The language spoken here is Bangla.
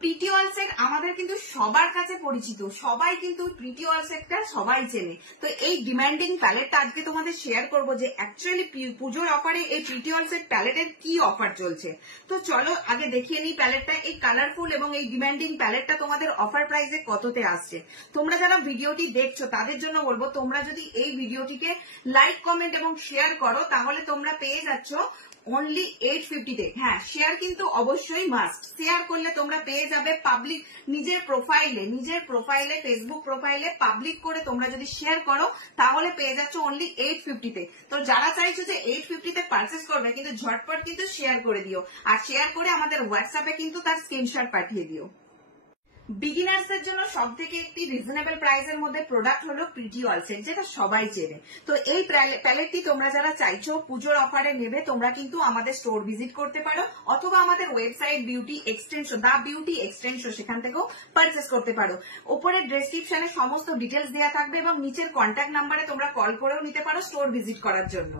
প্রিটি অল সেট আমাদের কিন্তু সবার কাছে পরিচিত, সবাই কিন্তু প্রিটি অল সেটটা সবাই চেনে। তো এই ডিমান্ডিং প্যালেটটা আজকে তোমাদের শেয়ার করবো যে অ্যাকচুয়ালি পুজোর অফারে এই প্রিটি অল সেট প্যালেটের কি অফার চলছে। তো চলো আগে দেখিয়ে নিই প্যালেটটা। এই কালারফুল এবং এই ডিমান্ডিং প্যালেটটা তোমাদের অফার প্রাইসে কততে আসছে। তোমরা যারা ভিডিওটি দেখছো তাদের জন্য বলবো, তোমরা যদি এই ভিডিওটিকে লাইক কমেন্ট এবং শেয়ার করো তাহলে তোমরা পেয়ে যাচ্ছ অনলি 850-তে। হ্যাঁ, শেয়ার কিন্তু অবশ্যই মাস্ট। শেয়ার করলে তোমরা পেয়ে যাবে পাবলিক, নিজের প্রোফাইলে ফেসবুক প্রোফাইলে পাবলিক করে তোমরা যদি শেয়ার করো তাহলে পেয়ে যাচ্ছ অনলি 850-তে। তো যারা চাইছো যে 850-তে পারচেস করবে কিন্তু ঝটপট কিন্তু শেয়ার করে দিও, আর শেয়ার করে আমাদের হোয়াটসঅ্যাপে কিন্তু তার স্ক্রিনশট পাঠিয়ে দিও। বিগিনার্সদের জন্য সব থেকে একটি রিজনেবল প্রাইসের মধ্যে প্রোডাক্ট হলো প্রিটি অল সেট, যেটা সবাই চেনে। তো এই প্যালেটটি তোমরা যারা চাইছো পুজোর অফারে নেবে তোমরা কিন্তু আমাদের স্টোর ভিজিট করতে পারো, অথবা আমাদের ওয়েবসাইট বিউটি এক্সটেনশন দা বিউটি এক্সটেনশন সেখান থেকেও পারচেস করতে পারো। উপরে ডেসক্রিপশনে সমস্ত ডিটেলস দেওয়া থাকবে এবং নিচের কন্ট্যাক্ট নাম্বারে তোমরা কল করেও নিতে পারো স্টোর ভিজিট করার জন্য।